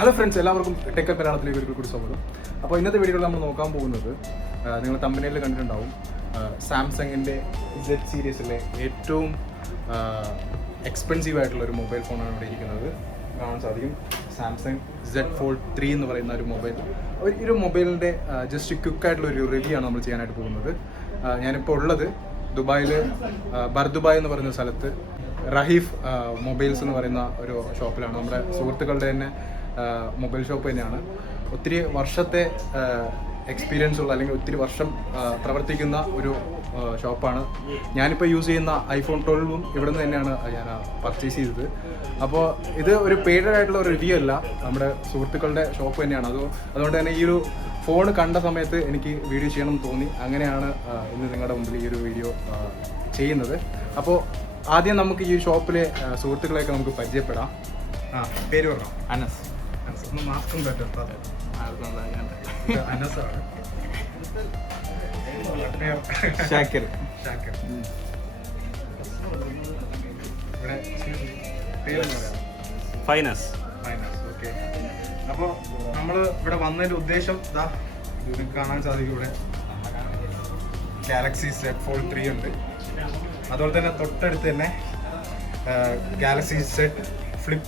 Hello friends, എല്ലാവർക്കും ടെക്കൽ മലയാളത്തിലേക്ക് ഒരു കൂടി സ്വാഗതം. അപ്പോൾ ഇന്നത്തെ വീഡിയോയിൽ നമ്മൾ നോക്കാൻ പോകുന്നത് നിങ്ങൾ തമ്പനയിൽ കണ്ടിട്ടുണ്ടാവും, സാംസങ്ങിൻ്റെ Z സീരീസിലെ ഏറ്റവും എക്സ്പെൻസീവ് ആയിട്ടുള്ള ഒരു മൊബൈൽ ഫോണാണ് ഇവിടെ ഇരിക്കുന്നത്. കാണാൻ സാധിക്കും, സാംസങ് Z Fold 3 എന്ന് പറയുന്ന ഒരു മൊബൈൽ. ഒരു മൊബൈലിൻ്റെ ജസ്റ്റ് ക്വിക്കായിട്ടുള്ള ഒരു റിവ്യൂ ആണ് നമ്മൾ ചെയ്യാനായിട്ട് പോകുന്നത്. ഞാനിപ്പോൾ ഉള്ളത് ദുബായിൽ ബർദുബായ് എന്ന് പറയുന്ന സ്ഥലത്ത് റഹീഫ് മൊബൈൽസ് എന്ന് പറയുന്ന ഒരു ഷോപ്പിലാണ്. നമ്മുടെ സുഹൃത്തുക്കളുടെ തന്നെ മൊബൈൽ ഷോപ്പ് തന്നെയാണ്. ഒത്തിരി വർഷത്തെ എക്സ്പീരിയൻസ് ഉള്ള, അല്ലെങ്കിൽ ഒത്തിരി വർഷം പ്രവർത്തിക്കുന്ന ഒരു ഷോപ്പാണ്. ഞാനിപ്പോൾ യൂസ് ചെയ്യുന്ന iPhone 12 ഇവിടെ നിന്ന് തന്നെയാണ് ഞാൻ പർച്ചേസ് ചെയ്തത്. അപ്പോൾ ഇത് ഒരു പെയ്ഡഡ് ആയിട്ടുള്ള ഒരു റിവ്യൂ അല്ല, നമ്മുടെ സുഹൃത്തുക്കളുടെ ഷോപ്പ് തന്നെയാണ്. അതുകൊണ്ട് തന്നെ ഈ ഒരു ഫോൺ കണ്ട സമയത്ത് എനിക്ക് വീഡിയോ ചെയ്യണം എന്ന് തോന്നി. അങ്ങനെയാണ് ഇന്ന് നിങ്ങളുടെ മുമ്പിൽ ഈ ഒരു വീഡിയോ ചെയ്യുന്നത്. അപ്പോൾ ആദ്യം നമുക്ക് ഈ ഷോപ്പിലെ സുഹൃത്തുക്കളെയൊക്കെ നമുക്ക് പരിചയപ്പെടാം. പേര് പറഞ്ഞോ? അനസ്. ഒന്ന് മാസ്കും പറ്റും. അനസാണ്. ഷാക്കിർ. ഷാക്കിർ. ഇവിടെ പേരെന്ന് പറയാം? ഫൈനസ്. ഫൈനസ്. ഓക്കെ. അപ്പോൾ നമ്മൾ ഇവിടെ വന്നതിൻ്റെ ഉദ്ദേശം ഇതാ ഇത് കാണാൻ സാധിക്കും. ഇവിടെ ഗാലക്സി Z Fold 3 ഉണ്ട്. അതുപോലെ തന്നെ തൊട്ടടുത്ത് തന്നെ ഗാലക്സി Z Flip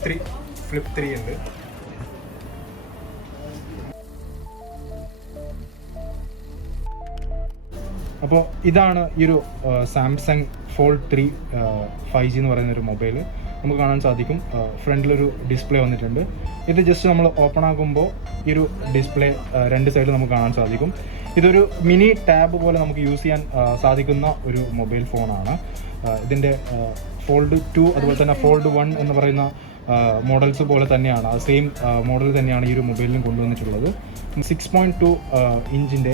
3 ഉണ്ട്. അപ്പോൾ ഇതാണ് ഈ ഒരു സാംസങ് Fold 3 5G എന്ന് പറയുന്ന ഒരു മൊബൈൽ. നമുക്ക് കാണാൻ സാധിക്കും ഫ്രണ്ടിലൊരു ഡിസ്പ്ലേ വന്നിട്ടുണ്ട്. ഇത് ജസ്റ്റ് നമ്മൾ ഓപ്പൺ ആകുമ്പോൾ ഈ ഒരു ഡിസ്പ്ലേ രണ്ട് സൈഡിൽ നമുക്ക് കാണാൻ സാധിക്കും. ഇതൊരു മിനി ടാബ് പോലെ നമുക്ക് യൂസ് ചെയ്യാൻ സാധിക്കുന്ന ഒരു മൊബൈൽ ഫോണാണ്. ഇതിൻ്റെ Fold 2 അതുപോലെ തന്നെ Fold 1 എന്ന് പറയുന്ന മോഡൽസ് പോലെ തന്നെയാണ്, ആ സെയിം മോഡൽ തന്നെയാണ് ഈ ഒരു മൊബൈലിനും കൊണ്ടുവന്നിട്ടുള്ളത്. 6.2 ഇഞ്ചിൻ്റെ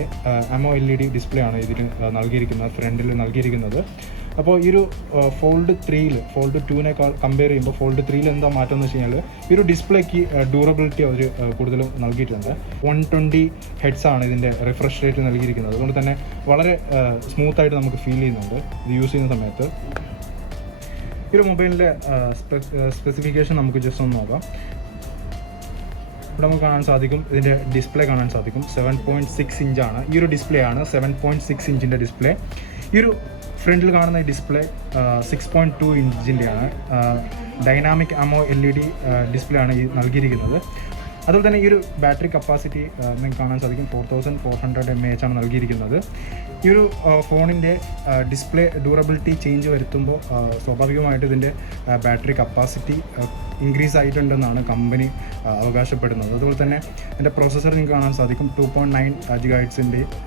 AMOLED ഡിസ്പ്ലേ ആണ് ഇതിന് നൽകിയിരിക്കുന്നത്, ഫ്രണ്ടിൽ നൽകിയിരിക്കുന്നത്. അപ്പോൾ ഈ ഒരു Fold 3 Fold 2-നേക്കാൾ കമ്പയർ ചെയ്യുമ്പോൾ Fold 3 എന്താ മാറ്റം എന്ന് വെച്ച് കഴിഞ്ഞാൽ ഈ ഒരു ഡിസ്പ്ലേക്ക് ഡ്യൂറബിലിറ്റി അവർ കൂടുതലും നൽകിയിട്ടുണ്ട്. 120 ഹെഡ്സ് ആണ് ഇതിൻ്റെ റിഫ്രഷ് റേറ്റ് നൽകിയിരിക്കുന്നത്. അതുകൊണ്ട് തന്നെ വളരെ സ്മൂത്തായിട്ട് നമുക്ക് ഫീൽ ചെയ്യുന്നുണ്ട് ഇത് യൂസ് ചെയ്യുന്ന സമയത്ത്. ഈ ഒരു മൊബൈലിൻ്റെ സ്പെസിഫിക്കേഷൻ നമുക്ക് ജസ്റ്റ് ഒന്ന് നോക്കാം. ഇവിടെ നമുക്ക് കാണാൻ സാധിക്കും, ഇതിൻ്റെ ഡിസ്പ്ലേ കാണാൻ സാധിക്കും. 7.6 ഇഞ്ചാണ് ഈ ഒരു ഡിസ്പ്ലേ ആണ്. 7.6 ഇഞ്ചിൻ്റെ ഡിസ്പ്ലേ. ഈ ഒരു ഫ്രണ്ടിൽ കാണുന്ന ഈ ഡിസ്പ്ലേ 6.2 ഇഞ്ചിൻ്റെയാണ്. ഡൈനാമിക് AMOLED ഡിസ്പ്ലേ ആണ് ഈ നൽകിയിരിക്കുന്നത്. അതുപോലെ തന്നെ ഈ ഒരു ബാറ്ററി കപ്പാസിറ്റി നിങ്ങൾക്ക് കാണാൻ സാധിക്കും, 4400 mAh ആണ് നൽകിയിരിക്കുന്നത്. ഈ ഒരു ഫോണിൻ്റെ ഡിസ്പ്ലേ ഡ്യൂറബിലിറ്റി ചേഞ്ച് വരുത്തുമ്പോൾ സ്വാഭാവികമായിട്ട് ഇതിൻ്റെ ബാറ്ററി കപ്പാസിറ്റി ഇൻക്രീസ് ആയിട്ടുണ്ടെന്നാണ് കമ്പനി അവകാശപ്പെടുന്നത്. അതുപോലെ തന്നെ ഇതിൻ്റെ പ്രോസസ്സർ നിങ്ങൾക്ക് കാണാൻ സാധിക്കും, 2.9 GHz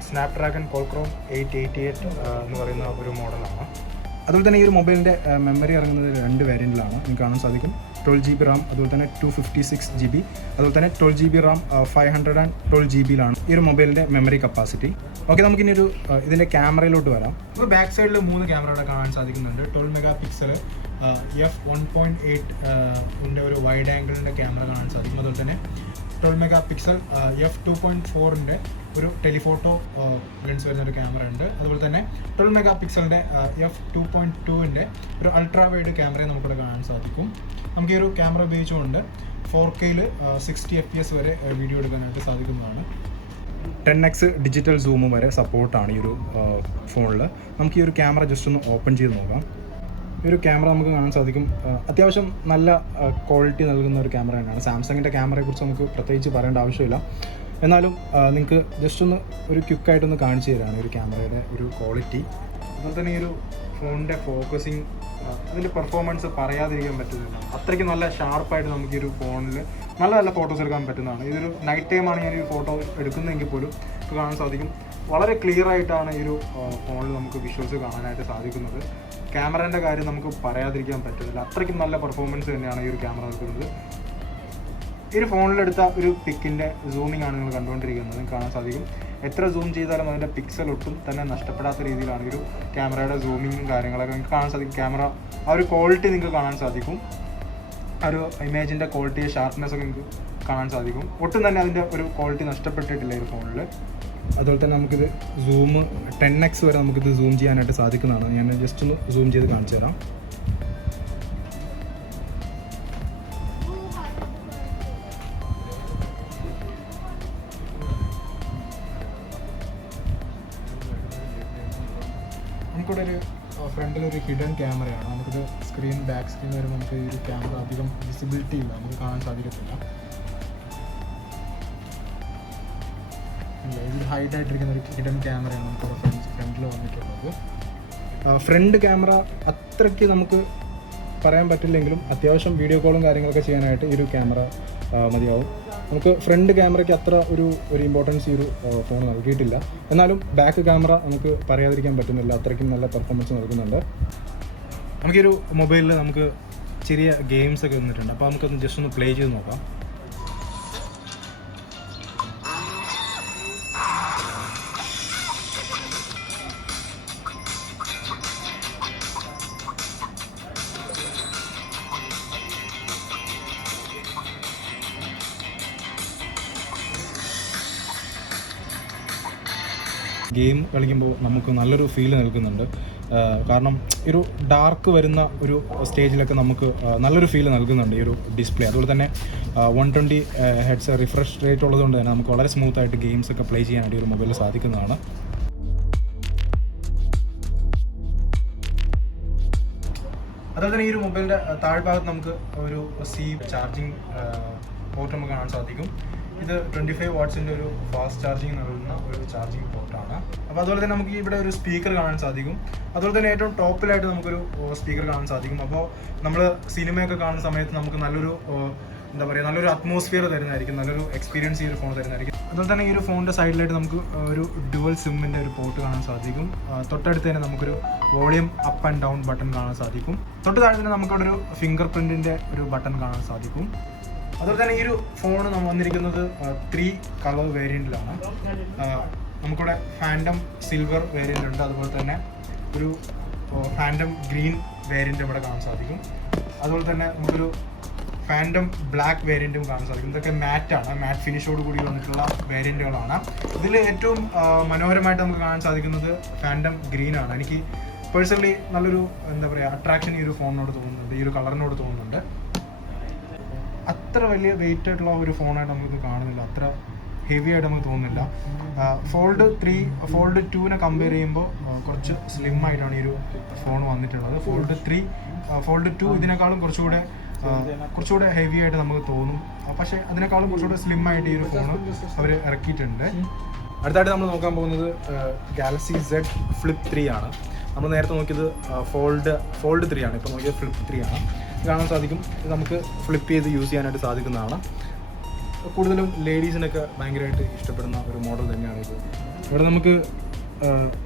Snapdragon Qualcomm 888 എന്ന് പറയുന്ന ഒരു മോഡലാണ്. അതുപോലെ തന്നെ ഈ ഒരു മൊബൈലിൻ്റെ മെമ്മറി ഇറങ്ങുന്നത് 2 വേരിയൻറ്റിലാണ്. നിങ്ങൾക്ക് കാണാൻ സാധിക്കും, 12GB RAM, അതുപോലെ തന്നെ 256GB, അതുപോലെ തന്നെ 12GB RAM 512GB ഈ ഒരു മൊബൈലിൻ്റെ മെമ്മറി കപ്പാസിറ്റി. ഓക്കെ, നമുക്കിനി ഒരു ഇതിൻ്റെ ക്യാമറയിലോട്ട് വരാം. ഇപ്പോൾ ബാക്ക് സൈഡിൽ 3 ക്യാമറ ഇവിടെ കാണാൻ സാധിക്കുന്നുണ്ട്. 12 MP f1.8 ഒരു വൈഡ് ആംഗിളിൻ്റെ ക്യാമറ കാണാൻ സാധിക്കും. അതുപോലെ തന്നെ 12 MP f2.4 ഒരു ടെലിഫോട്ടോ ലെൻസ് വരുന്നൊരു ക്യാമറ ഉണ്ട്. അതുപോലെ തന്നെ 12 MP f2.2 ഒരു അൾട്രാവൈഡ് ക്യാമറയെ നമുക്കിവിടെ കാണാൻ സാധിക്കും. നമുക്ക് ഈ ഒരു ക്യാമറ ഉപയോഗിച്ചുകൊണ്ട് 4K 60 FPS വരെ വീഡിയോ എടുക്കാനായിട്ട് സാധിക്കുന്നതാണ്. 10x ഡിജിറ്റൽ സൂമും വരെ സപ്പോർട്ടാണ് ഈ ഒരു ഫോണിൽ. നമുക്ക് ഈ ഒരു ക്യാമറ ജസ്റ്റ് ഒന്ന് ഓപ്പൺ ചെയ്ത് നോക്കാം. ഈ ഒരു ക്യാമറ നമുക്ക് കാണാൻ സാധിക്കും, അത്യാവശ്യം നല്ല ക്വാളിറ്റി നൽകുന്ന ഒരു ക്യാമറ തന്നെയാണ്. സാംസങ്ങിൻ്റെ ക്യാമറയെക്കുറിച്ച് നമുക്ക് പ്രത്യേകിച്ച് പറയേണ്ട ആവശ്യമില്ല. എന്നാലും നിങ്ങൾക്ക് ജസ്റ്റ് ഒന്ന് ഒരു ക്വിക്കായിട്ടൊന്ന് കാണിച്ചു തരാണ് ഈ ഒരു ക്യാമറയുടെ ഒരു ക്വാളിറ്റി. അതുപോലെ തന്നെ ഈ ഒരു ഫോണിൻ്റെ ഫോക്കസിങ്, അതിൻ്റെ പെർഫോമൻസ് പറയാതിരിക്കാൻ പറ്റുന്നില്ല. അത്രയ്ക്ക് നല്ല ഷാർപ്പായിട്ട് നമുക്ക് ഈ ഒരു ഫോണിൽ നല്ല നല്ല ഫോട്ടോസ് എടുക്കാൻ പറ്റുന്നതാണ്. ഇതൊരു നൈറ്റ് ടൈമാണ് ഞാൻ ഈ ഫോട്ടോ എടുക്കുന്നതെങ്കിൽ പോലും ഇപ്പോൾ കാണാൻ സാധിക്കും, വളരെ ക്ലിയർ ആയിട്ടാണ് ഈ ഒരു ഫോണിൽ നമുക്ക് വിഷ്വൽസ് കാണാനായിട്ട് സാധിക്കുന്നത്. ക്യാമറേൻ്റെ കാര്യം നമുക്ക് പറയാതിരിക്കാൻ പറ്റുന്നില്ല, അത്രയ്ക്കും നല്ല പെർഫോമൻസ് തന്നെയാണ് ഈ ഒരു ക്യാമറ നൽകുന്നത്. ഈ ഒരു ഫോണിലെടുത്ത ഒരു പിക്കിൻ്റെ സൂമിംഗ് ആണ് നിങ്ങൾ കണ്ടുകൊണ്ടിരിക്കുന്നത്. നിങ്ങൾക്ക് കാണാൻ സാധിക്കും, എത്ര സൂം ചെയ്താലും അതിൻ്റെ പിക്സൽ ഒട്ടും തന്നെ നഷ്ടപ്പെടാത്ത രീതിയിലാണ് ഈ ഒരു ക്യാമറയുടെ സൂമിങ്ങും കാര്യങ്ങളൊക്കെ നിങ്ങൾക്ക് കാണാൻ സാധിക്കും. ക്യാമറ ആ ഒരു ക്വാളിറ്റി നിങ്ങൾക്ക് കാണാൻ സാധിക്കും, ആ ഒരു ഇമേജിൻ്റെ ക്വാളിറ്റി, ഷാർപ്നെസ് ഒക്കെ നിങ്ങൾക്ക് കാണാൻ സാധിക്കും. ഒട്ടും തന്നെ അതിൻ്റെ ഒരു ക്വാളിറ്റി നഷ്ടപ്പെട്ടിട്ടില്ല ഈ ഫോണിൽ. അതുപോലെ തന്നെ നമുക്കിത് 10x വരെ നമുക്കിത് സൂം ചെയ്യാനായിട്ട് സാധിക്കുന്നതാണ്. ഞാൻ ജസ്റ്റ് ഒന്ന് സൂം ചെയ്ത് കാണിച്ചു തരാം. നമുക്കിവിടെ ഒരു ഫ്രണ്ടിലൊരു ഹിഡൻ ക്യാമറയാണ്. നമുക്കിത് ബാക്ക് സ്ക്രീൻ വരുമ്പോൾ നമുക്ക് ഈ ഒരു ക്യാമറ അധികം വിസിബിലിറ്റി ഇല്ല, നമുക്ക് കാണാൻ സാധിക്കത്തില്ല. ഇതിൽ ഹൈഡ് ആയിട്ടിരിക്കുന്ന ഒരു ഹിഡൻ ക്യാമറയാണ് നമുക്ക് ഫ്രണ്ടിൽ വന്നിട്ടുള്ളത്. ഫ്രണ്ട് ക്യാമറ അത്രയ്ക്ക് നമുക്ക് പറയാൻ പറ്റില്ലെങ്കിലും അത്യാവശ്യം വീഡിയോ കോളും കാര്യങ്ങളൊക്കെ ചെയ്യാനായിട്ട് ഈ ഒരു ക്യാമറ മതിയാവും. നമുക്ക് ഫ്രണ്ട് ക്യാമറയ്ക്ക് അത്ര ഒരു ഇമ്പോർട്ടൻസ് ഈ ഒരു ഫോൺ നൽകിയിട്ടില്ല. എന്നാലും ബാക്ക് ക്യാമറ നമുക്ക് പറയാതിരിക്കാൻ പറ്റുന്നില്ല, അത്രയ്ക്കും നല്ല പെർഫോമൻസ് നൽകുന്നുണ്ട്. നമുക്കൊരു മൊബൈലിൽ നമുക്ക് ചെറിയ ഗെയിംസ് ഒക്കെ വന്നിട്ടുണ്ട്. അപ്പോൾ നമുക്കൊന്ന് ജസ്റ്റ് ഒന്ന് പ്ലേ ചെയ്ത് നോക്കാം. ഗെയിം കളിക്കുമ്പോൾ നമുക്ക് നല്ലൊരു ഫീൽ നൽകുന്നുണ്ട്. കാരണം ഒരു ഡാർക്ക് വരുന്ന ഒരു സ്റ്റേജിലൊക്കെ നമുക്ക് നല്ലൊരു ഫീൽ നൽകുന്നുണ്ട് ഈ ഒരു ഡിസ്പ്ലേ. അതുപോലെ തന്നെ 120 ഹെഡ്സ് റിഫ്രഷ് റേറ്റ് ഉള്ളതുകൊണ്ട് തന്നെ നമുക്ക് വളരെ സ്മൂത്തായിട്ട് ഗെയിംസ് ഒക്കെ പ്ലേ ചെയ്യാനായിട്ട് ഈ ഒരു മൊബൈലിൽ സാധിക്കുന്നതാണ്. അതുപോലെ തന്നെ ഈ ഒരു മൊബൈലിൻ്റെ താഴ്ഭാഗത്ത് നമുക്ക് ഒരു ചാർജിങ് പോർട്ട് നമുക്ക് കാണാൻ സാധിക്കും. ഇത് 25 വാട്ട്സിൻ്റെ ഒരു ഫാസ്റ്റ് ചാർജിങ് നൽകുന്ന ഒരു ചാർജിങ് പോർട്ടാണ്. അപ്പോൾ അതുപോലെ തന്നെ നമുക്ക് ഇവിടെ ഒരു സ്പീക്കർ കാണാൻ സാധിക്കും. അതുപോലെ തന്നെ ഏറ്റവും ടോപ്പിലായിട്ട് നമുക്കൊരു സ്പീക്കർ കാണാൻ സാധിക്കും. അപ്പോൾ നമ്മൾ സിനിമയൊക്കെ കാണുന്ന സമയത്ത് നമുക്ക് നല്ലൊരു അറ്റ്മോസ്ഫിയർ തരുന്നതായിരിക്കും, നല്ലൊരു എക്സ്പീരിയൻസ് ഈ ഒരു ഫോൺ തരുന്നതായിരിക്കും. അതുപോലെ തന്നെ ഈ ഒരു ഫോണിൻ്റെ സൈഡിലായിട്ട് നമുക്ക് ഒരു ഡുവൽ സിമ്മിൻ്റെ ഒരു പോർട്ട് കാണാൻ സാധിക്കും. തൊട്ടടുത്ത് തന്നെ നമുക്കൊരു volume up and down button കാണാൻ സാധിക്കും. തൊട്ട് താഴെ തന്നെ നമുക്കവിടെ ഒരു ഫിംഗർ പ്രിൻറ്റിൻ്റെ ഒരു ബട്ടൺ കാണാൻ സാധിക്കും. അതുപോലെ തന്നെ ഈ ഒരു ഫോൺ വന്നിരിക്കുന്നത് 3 കളർ വേരിയൻറ്റിലാണ്. നമുക്കിവിടെ ഫാൻറ്റം സിൽവർ വേരിയൻ്റ് ഉണ്ട്, അതുപോലെ തന്നെ ഒരു ഫാൻറ്റം ഗ്രീൻ വേരിയൻ്റ് ഇവിടെ കാണാൻ സാധിക്കും. അതുപോലെ തന്നെ നമുക്കൊരു ഫാൻറ്റം ബ്ലാക്ക് വേരിയൻറ്റും കാണാൻ സാധിക്കും. ഇതൊക്കെ മാറ്റ് ഫിനിഷോട് കൂടി വന്നിട്ടുള്ള വേരിയൻറ്റുകളാണ്. ഇതിൽ ഏറ്റവും മനോഹരമായിട്ട് നമുക്ക് കാണാൻ സാധിക്കുന്നത് ഫാൻറ്റം ഗ്രീൻ ആണ്. എനിക്ക് പേഴ്സണലി നല്ലൊരു അട്രാക്ഷൻ ഈ ഒരു ഫോണിനോട് തോന്നുന്നുണ്ട്, ഈ ഒരു കളറിനോട് തോന്നുന്നുണ്ട്. അത്ര വലിയ വെയിറ്റ് ആയിട്ടുള്ള ഒരു ഫോണായിട്ട് നമുക്കിത് കാണുന്നില്ല, അത്ര ഹെവി ആയിട്ട് നമുക്ക് തോന്നുന്നില്ല. ഫോൾഡ് 2നെ കമ്പയർ ചെയ്യുമ്പോൾ കുറച്ച് സ്ലിം ആയിട്ടാണ് ഈ ഒരു ഫോൺ വന്നിട്ടുള്ളത്. ഫോൾഡ് 2 ഇതിനേക്കാളും കുറച്ചുകൂടെ ഹെവി ആയിട്ട് നമുക്ക് തോന്നും. പക്ഷേ അതിനേക്കാളും കുറച്ചുകൂടെ സ്ലിം ആയിട്ട് ഈ ഒരു ഫോൺ അവർ ഇറക്കിയിട്ടുണ്ട്. അടുത്തായിട്ട് നമ്മൾ നോക്കാൻ പോകുന്നത് ഗാലക്സി Z Flip 3 ആണ്. നമ്മൾ നേരത്തെ നോക്കിയത് ഫോൾഡ് 3 ആണ്, ഇപ്പോൾ നോക്കിയത് Flip 3 ആണ്. കാണാൻ സാധിക്കും, ഇത് നമുക്ക് ഫ്ലിപ്പ് ചെയ്ത് യൂസ് ചെയ്യാനായിട്ട് സാധിക്കുന്നതാണ്. കൂടുതലും ലേഡീസിനൊക്കെ ഭയങ്കരമായിട്ട് ഇഷ്ടപ്പെടുന്ന ഒരു മോഡൽ തന്നെയാണ് ഇത്. ഇവിടെ നമുക്ക്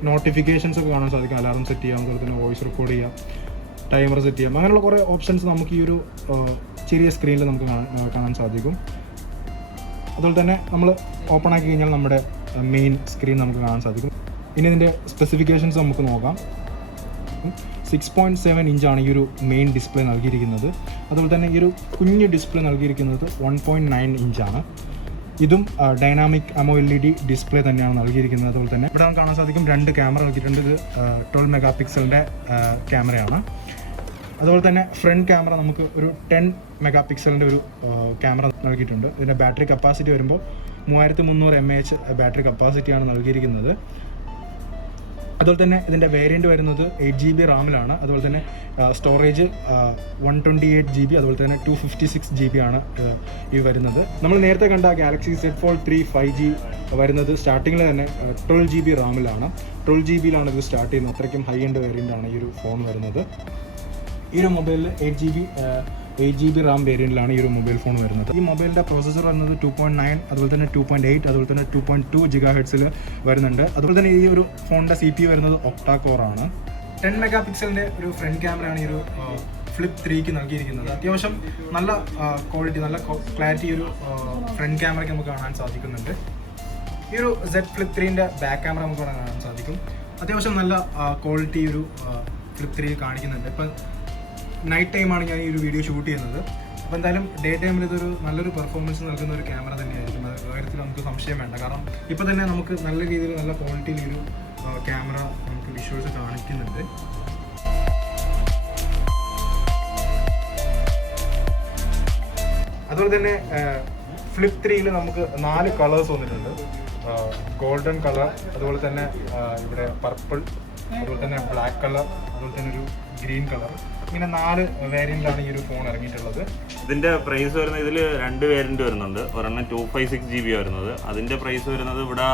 നോട്ടിഫിക്കേഷൻസ് ഒക്കെ കാണാൻ സാധിക്കും, അലാറം സെറ്റ് ചെയ്യാം, അതുപോലെ തന്നെ വോയിസ് റെക്കോർഡ് ചെയ്യാം, ടൈമർ സെറ്റ് ചെയ്യാം, അങ്ങനെയുള്ള കുറേ ഓപ്ഷൻസ് നമുക്ക് ഈ ഒരു ചെറിയ സ്ക്രീനിൽ നമുക്ക് കാണാൻ സാധിക്കും. അതുപോലെ തന്നെ നമ്മൾ ഓപ്പൺ ആക്കി കഴിഞ്ഞാൽ നമ്മുടെ മെയിൻ സ്ക്രീൻ നമുക്ക് കാണാൻ സാധിക്കും. ഇനി ഇതിൻ്റെ സ്പെസിഫിക്കേഷൻസ് നമുക്ക് നോക്കാം. 6.7 ഇഞ്ചാണ് ഈ ഒരു മെയിൻ ഡിസ്പ്ലേ നൽകിയിരിക്കുന്നത്. അതുപോലെ തന്നെ ഈ ഒരു കുഞ്ഞ് ഡിസ്പ്ലേ നൽകിയിരിക്കുന്നത് 1.9 ഇഞ്ചാണ്. ഇതും ഡൈനാമിക് AMOLED ഡിസ്പ്ലേ തന്നെയാണ് നൽകിയിരിക്കുന്നത്. അതുപോലെ തന്നെ ഇവിടെ നമുക്ക് കാണാൻ സാധിക്കും 2 ക്യാമറ നൽകിയിട്ടുണ്ട്. ഇത് 12 മെഗാ പിക്സലിൻ്റെ ക്യാമറയാണ്. അതുപോലെ തന്നെ ഫ്രണ്ട് ക്യാമറ നമുക്ക് ഒരു 10 മെഗാ പിക്സലിൻ്റെ ഒരു ക്യാമറ നൽകിയിട്ടുണ്ട്. ഇതിൻ്റെ ബാറ്ററി കപ്പാസിറ്റി വരുമ്പോൾ 3300 mAh ബാറ്ററി കപ്പാസിറ്റിയാണ് നൽകിയിരിക്കുന്നത്. അതുപോലെ തന്നെ ഇതിൻ്റെ വേരിയൻറ്റ് വരുന്നത് 8GB റാമിലാണ്. അതുപോലെ തന്നെ സ്റ്റോറേജ് 128 GB, അതുപോലെ തന്നെ 256 GB ആണ് ഈ വരുന്നത്. നമ്മൾ നേരത്തെ കണ്ട ഗാലക്സി Z Fold 3 5G വരുന്നത് സ്റ്റാർട്ടിങ്ങിൽ തന്നെ 12 GB റാമിലാണ്. 12 GB ഇത് സ്റ്റാർട്ട് ചെയ്യുന്നത്. അത്രയ്ക്കും ഹൈ എൻഡ് വേരിയൻ്റ് ആണ് ഈ ഒരു ഫോൺ വരുന്നത്. ഈ ഒരു മൊബൈലിൽ 8GB റാം വേരിയൻറ്റിലാണ് ഈ ഒരു മൊബൈൽ ഫോൺ വരുന്നത്. ഈ മൊബൈലിൻ്റെ പ്രോസസ്സർ വരുന്നത് 2.9, അതുപോലെ തന്നെ 2.8, അതുപോലെ തന്നെ 2.2 GHz വരുന്നുണ്ട്. അതുപോലെ തന്നെ ഈ ഒരു ഫോണിൻ്റെ CPU വരുന്നത് octa-core ആണ്. 10 മെഗാ പിക്സലിൻ്റെ ഒരു ഫ്രണ്ട് ക്യാമറയാണ് ഈ ഒരു Flip 3ക്ക് നൽകിയിരിക്കുന്നത്. അത്യാവശ്യം നല്ല ക്വാളിറ്റി, നല്ല ക്ലാരിറ്റി ഈ ഒരു ഫ്രണ്ട് ക്യാമറയ്ക്ക് നമുക്ക് കാണാൻ സാധിക്കുന്നുണ്ട്. ഈ ഒരു Z Flip 3ൻ്റെ ബാക്ക് ക്യാമറ നമുക്ക് കാണാൻ സാധിക്കും. അത്യാവശ്യം നല്ല ക്വാളിറ്റി ഒരു Flip 3 കാണിക്കുന്നുണ്ട്. ഇപ്പം നൈറ്റ് ടൈമാണ് ഞാൻ ഈ ഒരു വീഡിയോ ഷൂട്ട് ചെയ്യുന്നത്. അപ്പോൾ എന്തായാലും ഡേ ടൈമിൽ ഇതൊരു നല്ലൊരു പെർഫോമൻസ് നൽകുന്ന ഒരു ക്യാമറ തന്നെയായിരിക്കും, അത് കാര്യത്തിൽ നമുക്ക് സംശയം വേണ്ട. കാരണം ഇപ്പോൾ തന്നെ നമുക്ക് നല്ല രീതിയിൽ നല്ല ക്വാളിറ്റിയിൽ ഒരു ക്യാമറ നമുക്ക് വിഷ്വൽസ് കാണിക്കുന്നുണ്ട്. അതുപോലെ തന്നെ Flip 3യിൽ നമുക്ക് 4 കളേഴ്സ് വന്നിട്ടുണ്ട്. ഗോൾഡൻ കളർ, അതുപോലെ തന്നെ ഇവിടെ പർപ്പിൾ, അതുപോലെ തന്നെ ബ്ലാക്ക് കളർ, അതുപോലെ തന്നെ ഒരു ഗ്രീൻ കളർ, ഇങ്ങനെ 4 വേരിയന്റാണ് ഈ ഒരു ഫോൺ ഇറങ്ങിയിട്ടുള്ളത്. ഇതിന്റെ പ്രൈസ് വരുന്നത്, ഇതിൽ 2 വേരിയന്റ് വരുന്നുണ്ട്. ഒരെണ്ണം 256 GB വരുന്നത്, അതിന്റെ പ്രൈസ് വരുന്നത് ഇവിടെ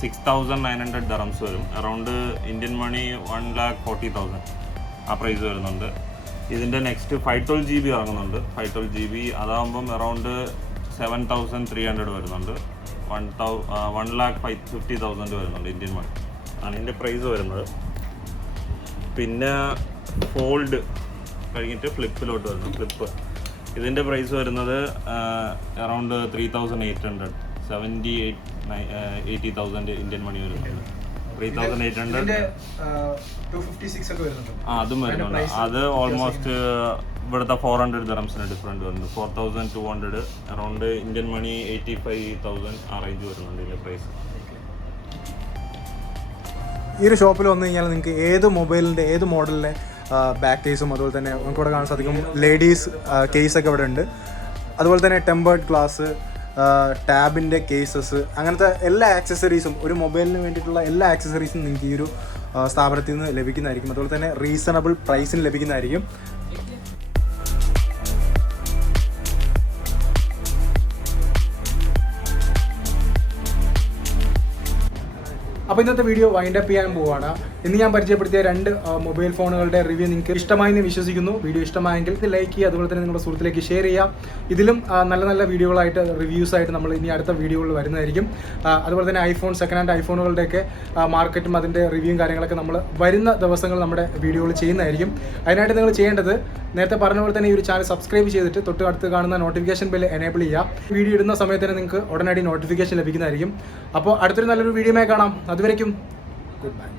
6,900 dirhams വരും. അറൗണ്ട് ഇന്ത്യൻ മണി 1,40,000 ആ പ്രൈസ് വരുന്നുണ്ട്. ഇതിന്റെ നെക്സ്റ്റ് 512 GB ഇറങ്ങുന്നുണ്ട്. 512 GB അതാകുമ്പം അറൗണ്ട് 7,300 വരുന്നുണ്ട്. 1,50,000 വരുന്നുണ്ട് ഇന്ത്യൻ മണി ആണ് ഇതിന്റെ പ്രൈസ് വരുന്നത്. പിന്നെ ഫോൾഡ് കഴിഞ്ഞിട്ട് ഫ്ലിപ്പിലോട്ട് വരുന്നു. ഫ്ലിപ്പ് ഇതിൻ്റെ പ്രൈസ് വരുന്നത് അറൗണ്ട് 3,800, 70,000-80,000 ഇന്ത്യൻ മണി വരുന്നുണ്ട്. 3,800. അതും വരുന്നുണ്ട്. അത് ഓൾമോസ്റ്റ് ഇവിടുത്തെ 400 dirhams ഡിഫറൻറ്റ് വരുന്നുണ്ട്. 4,200 അറൗണ്ട് ഇന്ത്യൻ മണി 85,000 ആ റേഞ്ച് വരുന്നുണ്ട് ഇതിൻ്റെ പ്രൈസ്. ഈ ഒരു ഷോപ്പിൽ വന്നു കഴിഞ്ഞാൽ നിങ്ങൾക്ക് ഏത് മൊബൈലിൻ്റെ ഏത് മോഡലിൻ്റെ ബാക്ക് കേസും അതുപോലെ തന്നെ നമുക്ക് ഇവിടെ കാണാൻ സാധിക്കും. ലേഡീസ് കേസൊക്കെ ഇവിടെ ഉണ്ട്. അതുപോലെ തന്നെ ടെമ്പേർഡ് ഗ്ലാസ്, ടാബിൻ്റെ കേസസ്, അങ്ങനത്തെ എല്ലാ ആക്സസറീസും, ഒരു മൊബൈലിന് വേണ്ടിയിട്ടുള്ള എല്ലാ ആക്സസറീസും നിങ്ങൾക്ക് ഈ ഒരു സ്ഥാപനത്തിൽ നിന്ന് ലഭിക്കുന്നതായിരിക്കും. അതുപോലെ തന്നെ റീസണബിൾ പ്രൈസിന് ലഭിക്കുന്നതായിരിക്കും. അപ്പോൾ ഇന്നത്തെ വീഡിയോ വൈൻഡ് അപ്പ് ചെയ്യാൻ പോവുകയാണ്. ഇന്ന് ഞാൻ പരിചയപ്പെടുത്തിയ 2 മൊബൈൽ ഫോണുകളുടെ റിവ്യൂ നിങ്ങൾക്ക് ഇഷ്ടമായി എന്ന് വിശ്വസിക്കുന്നു. വീഡിയോ ഇഷ്ടമായെങ്കിൽ ഇത് ലൈക്ക് ചെയ്യുക, അതുപോലെ തന്നെ നിങ്ങളുടെ സുഹൃത്തിലേക്ക് ഷെയർ ചെയ്യുക. ഇതിലും നല്ല നല്ല വീഡിയോകളായിട്ട്, റിവ്യൂസായിട്ട് നമ്മൾ ഇനി അടുത്ത വീഡിയോകളിൽ വരുന്നതായിരിക്കും. അതുപോലെ തന്നെ സെക്കൻഡ് ഹാൻഡ് ഐഫോണുകളുടെയൊക്കെ മാർക്കറ്റും അതിൻ്റെ റിവ്യൂവും കാര്യങ്ങളൊക്കെ നമ്മൾ വരുന്ന ദിവസങ്ങൾ നമ്മുടെ വീഡിയോകൾ ചെയ്യുന്നതായിരിക്കും. അതിനായിട്ട് നിങ്ങൾ ചെയ്യേണ്ടത്, നേരത്തെ പറഞ്ഞ പോലെ തന്നെ ഈ ഒരു ചാനൽ സബ്സ്ക്രൈബ് ചെയ്തിട്ട് തൊട്ട് അടുത്ത് കാണുന്ന നോട്ടിഫിക്കേഷൻ ബെൽ എനേബിൾ ചെയ്യുക. വീഡിയോ ഇടുന്ന സമയത്ത് തന്നെ നിങ്ങൾക്ക് ഉടനടി നോട്ടിഫിക്കേഷൻ ലഭിക്കുന്നതായിരിക്കും. അപ്പോൾ അടുത്തൊരു നല്ലൊരു വീഡിയോയുമായി കാണാം. അതുവരേക്കും ഗുഡ് ബൈ.